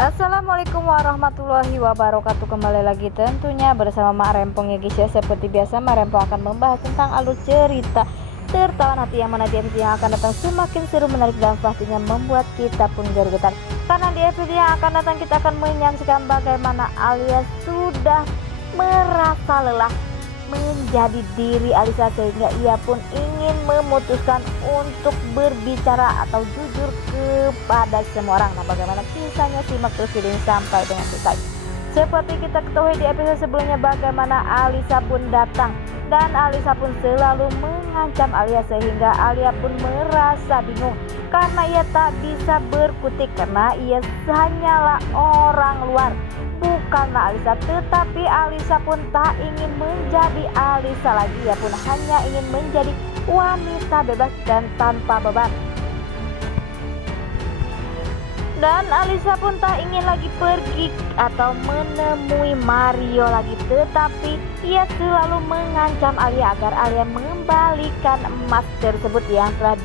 Assalamualaikum warahmatullahi wabarakatuh. Kembali lagi tentunya bersama Mak Rempong ya guys ya. Seperti biasa Mak Rempong akan membahas tentang alur cerita tertawan hati yang mana di episode yang akan datang semakin seru, menarik dan pastinya membuat kita pun gergetan. Karena di episode yang akan datang kita akan menyaksikan bagaimana Alia sudah merasa lelah menjadi diri Alisa, sehingga ia pun ingin memutuskan untuk berbicara atau jujur kepada semua orang. Nah, bagaimana kisahnya, simak terus video ini sampai dengan selesai. Seperti kita ketahui di episode sebelumnya bagaimana Alisa pun datang dan Alisa pun selalu mengancam Alia, sehingga Alia pun merasa bingung karena ia tak bisa berkutik karena ia hanyalah orang luar, bukanlah Alisa. Tetapi Alisa pun tak ingin menjadi Alisa lagi, ia pun hanya ingin menjadi wanita bebas dan tanpa beban. Dan Alisa pun tak ingin lagi pergi atau menemui Mario lagi, tetapi ia selalu mengancam Alia agar Alia mengembalikan emas tersebut yang telah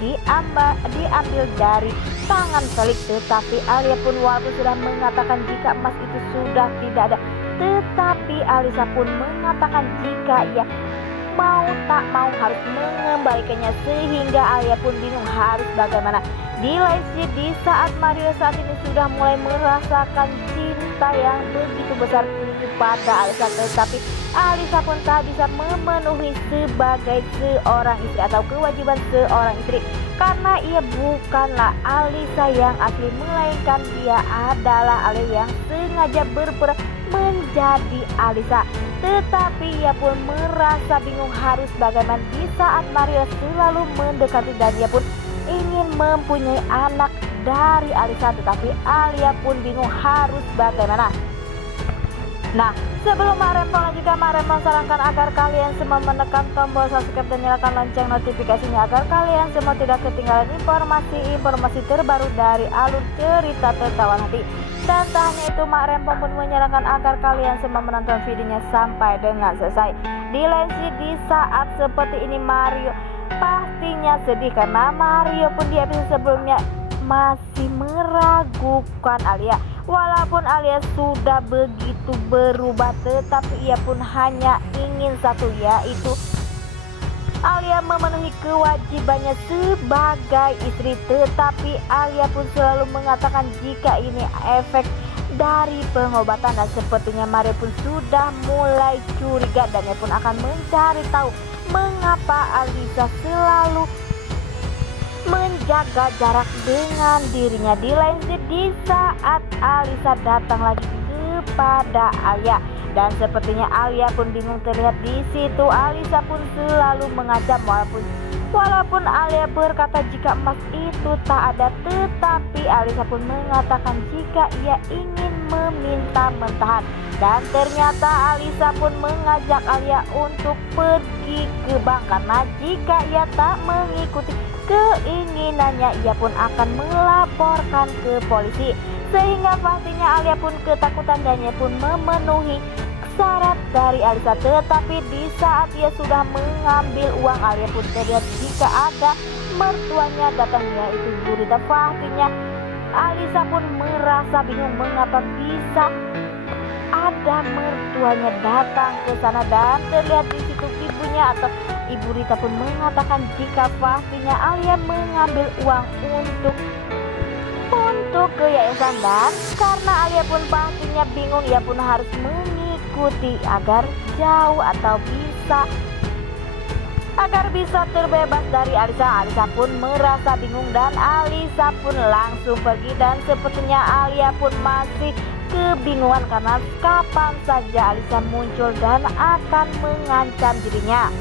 diambil dari tangan Felix. Tetapi Alia pun walaupun sudah mengatakan jika emas itu sudah tidak ada, tetapi Alisa pun mengatakan jika ia mau tak mau harus mengembalikannya, sehingga Alia pun bingung harus bagaimana. Di lain sisi, di saat Mario saat ini sudah mulai merasakan cinta yang begitu besar kepada Alisa, tetapi Alisa pun tak bisa memenuhi sebagai seorang istri atau kewajiban seorang istri, karena ia bukanlah Alisa yang asli, melainkan dia adalah Alia yang sengaja berpura menjadi Alisa. Tetapi ia pun merasa bingung harus bagaimana di saat Mario selalu mendekati dan ia pun ingin mempunyai anak dari Alisa, tetapi Alia pun bingung harus bagaimana. Nah, sebelum Mak Rempong lanjutkan, Mak Rempong sarankan agar kalian semua menekan tombol subscribe dan nyalakan lonceng notifikasinya agar kalian semua tidak ketinggalan informasi terbaru dari alur cerita tertawan hati. Dan tak hanya itu, Mak Rempong pun menyarankan agar kalian semua menonton videonya sampai dengan selesai. Di lain sisi, di saat seperti ini Mario pastinya sedih karena Mario pun di episode sebelumnya masih meragukan Alia. Walaupun Alia sudah begitu berubah, tetapi ia pun hanya ingin satu, yaitu Alia memenuhi kewajibannya sebagai istri. Tetapi Alia pun selalu mengatakan jika ini efek dari pengobatan, dan sepertinya Mario pun sudah mulai curiga dan ia pun akan mencari tahu mengapa Alisa selalu menjaga jarak dengan dirinya. Di lain sisi, di saat Alisa datang lagi kepada Alia dan sepertinya Alia pun bingung, terlihat di situ Alisa pun selalu mengancam walaupun Alia berkata jika emas itu tak ada, tetapi Alisa pun mengatakan jika ia ingin meminta mentahan. Dan ternyata Alisa pun mengajak Alia untuk pergi ke bank karena jika ia tak mengikuti keinginannya ia pun akan melaporkan ke polisi, sehingga pastinya Alia pun ketakutan dan ia pun memenuhi syarat dari Alisa. Tetapi di saat ia sudah mengambil uang, Alia pun terlihat jika ada mertuanya datang, yaitu Gurita. Pastinya Alisa pun merasa bingung mengapa bisa ada mertuanya datang ke sana, dan terlihat di situ ibunya atau Ibu Rita pun mengatakan jika pastinya Alia mengambil uang untuk ke yayasan, dan karena Alia pun pastinya bingung ia pun harus mengikuti agar jauh atau agar bisa terbebas dari Alisa. Alisa pun merasa bingung dan Alisa pun langsung pergi, dan sepertinya Alia pun masih kebingungan karena kapan saja Alisa muncul dan akan mengancam dirinya.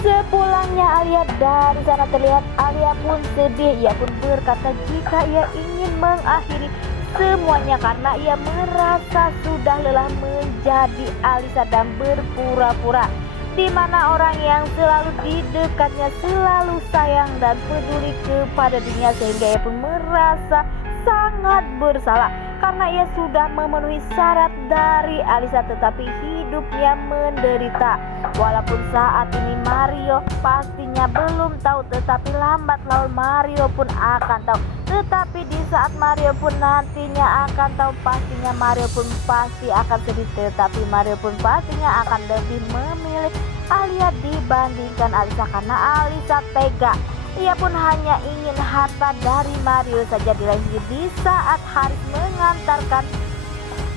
Sepulangnya Alia dari sana, terlihat Alia pun sedih. Ia pun berkata jika ia ingin mengakhiri semuanya karena ia merasa sudah lelah menjadi Alisa dan berpura-pura, di mana orang yang selalu di dekatnya selalu sayang dan peduli kepada dirinya, sehingga ia pun merasa sangat bersalah karena ia sudah memenuhi syarat dari Alisa, tetapi hidupnya menderita. Walaupun saat ini Mario pastinya belum tahu, tetapi lambat laun Mario pun akan tahu. Tetapi di saat Mario pun nantinya akan tahu, pastinya Mario pun pasti akan sedih, tetapi Mario pun pastinya akan lebih memilih Alia dibandingkan Alisa karena Alisa tega. Ia pun hanya ingin harta dari Mario saja. Di lain sisi, di saat Haris mengantarkan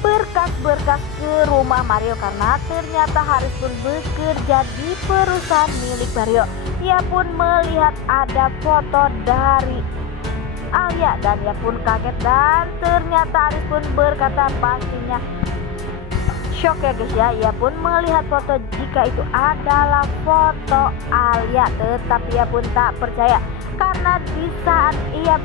berkas-berkas ke rumah Mario karena ternyata Haris pun bekerja di perusahaan milik Mario. Ia pun melihat ada foto dari Alia dan ia pun kaget, dan ternyata Haris pun berkata pastinya shock ya guys ya. Ia pun melihat foto jika itu adalah foto Alia, tetapi ia pun tak percaya karena di saat ia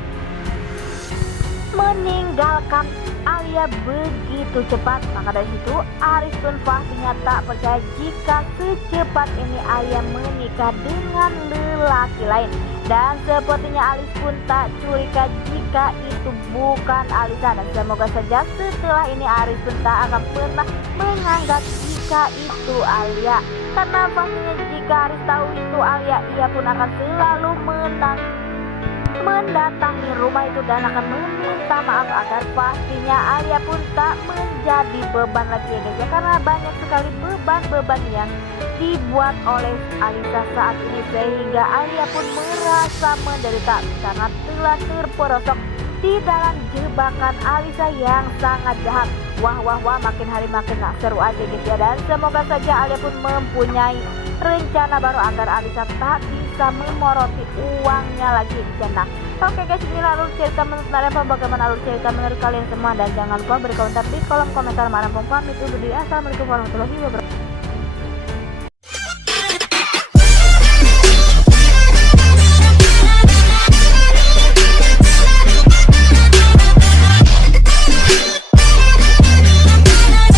meninggalkan Alia begitu cepat, maka dari situ Haris pun pastinya tak percaya jika secepat ini Alia menikah dengan lelaki lain. Dan sepertinya Alis pun tak curiga jika itu bukan Alisa, dan semoga saja setelah ini Haris pun tak akan pernah menganggap jika itu Alia, karena pastinya jika Haris tahu itu Alia, ia pun akan selalu mendatangi rumah itu dan akan meminta maaf agar pastinya Alia pun tak menjadi beban lagi ya guys ya, karena banyak sekali beban-beban yang dibuat oleh Alisa saat ini sehingga Alia pun merasa menderita karena telah terperosok di dalam jebakan Alisa yang sangat jahat. Wah, makin hari makin seru aja guys ya, dan semoga saja Alia pun mempunyai rencana baru agar Alisa tak bisa memoroti uangnya lagi di sana. Oke guys, inilah alur cerita menurut kalian, bagaimana alur cerita menurut kalian semua, dan jangan lupa berkomentar di kolom komentar. Pamit undur diri, assalamualaikum warahmatullahi wabarakatuh.